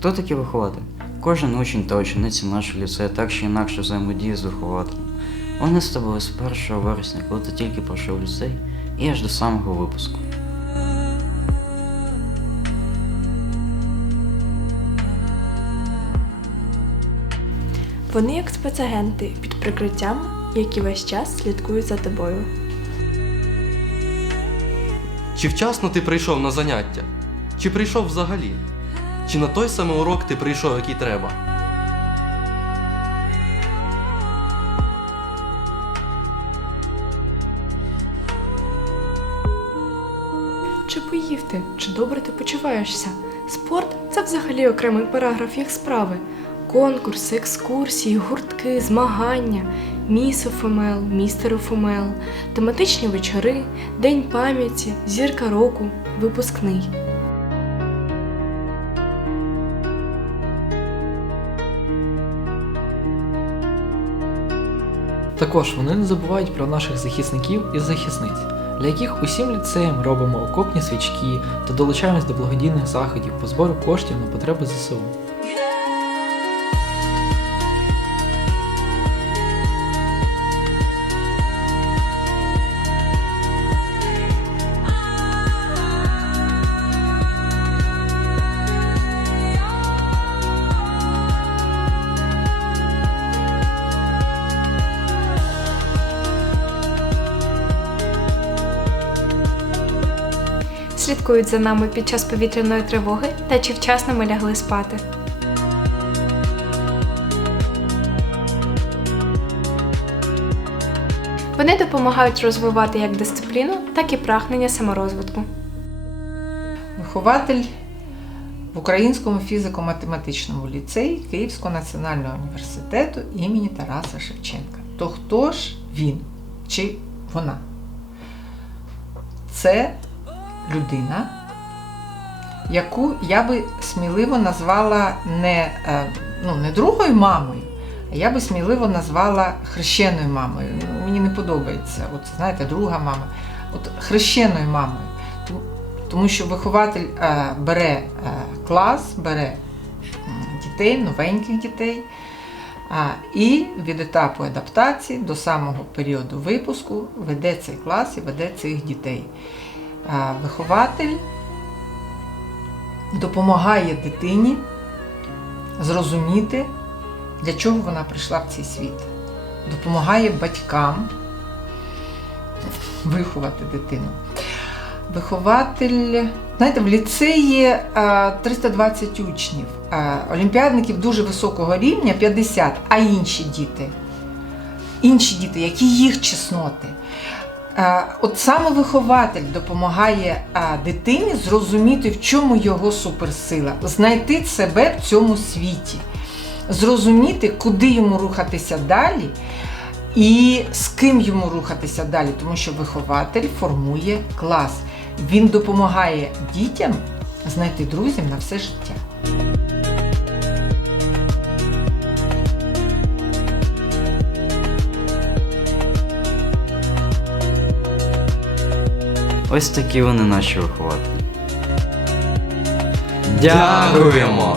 Хто такі вихователь? Кожен учень та учениця нашого ліцею так чи інакше взаємодіє з вихователем. Вони з тобою з 1 вересня, коли ти тільки пройшов ліцей, і аж до самого випуску. Вони як спецагенти під прикриттям, які весь час слідкують за тобою. Чи вчасно ти прийшов на заняття? Чи прийшов взагалі? Чи на той самий урок ти прийшов, який треба? Чи поїв ти, чи добре ти почуваєшся? Спорт це взагалі окремий параграф їх справи. Конкурси, екскурсії, гуртки, змагання, міс ФМЛ, містер ФМЛ, тематичні вечори, День пам'яті, зірка року, випускний. Також вони не забувають про наших захисників і захисниць, для яких усім ліцеєм робимо окопні свічки та долучаємось до благодійних заходів по збору коштів на потреби ЗСУ. Слідкують за нами під час повітряної тривоги та чи вчасно ми лягли спати. Вони допомагають розвивати як дисципліну, так і прагнення саморозвитку. Вихователь в Українському фізико-математичному ліцеї Київського національного університету імені Тараса Шевченка. То хто ж він чи вона? Це людина, яку я би сміливо назвала не, е, ну, не другою мамою, а я би сміливо назвала хрещеною мамою. Ну, Мені не подобається, от знаєте, друга мама. От хрещеною мамою. Тому- що вихователь е, бере е, клас, бере дітей, новеньких дітей. І від етапу адаптації до самого періоду випуску веде цей клас і веде цих дітей. А, вихователь допомагає дитині зрозуміти, для чого вона прийшла в цей світ. Допомагає батькам виховати дитину. Вихователь, знаєте, в ліцеї е, 320 учнів, е, олімпіадників дуже високого рівня 50, а інші діти, інші діти, які їх чесноти. Е, От саме вихователь допомагає е, дитині зрозуміти, в чому його суперсила, знайти себе в цьому світі, зрозуміти, куди йому рухатися далі і з ким йому рухатися далі, тому що вихователь формує клас. Він допомагає дітям знайти друзів на все життя. Ось такі вони наші вихователі. Дякуємо!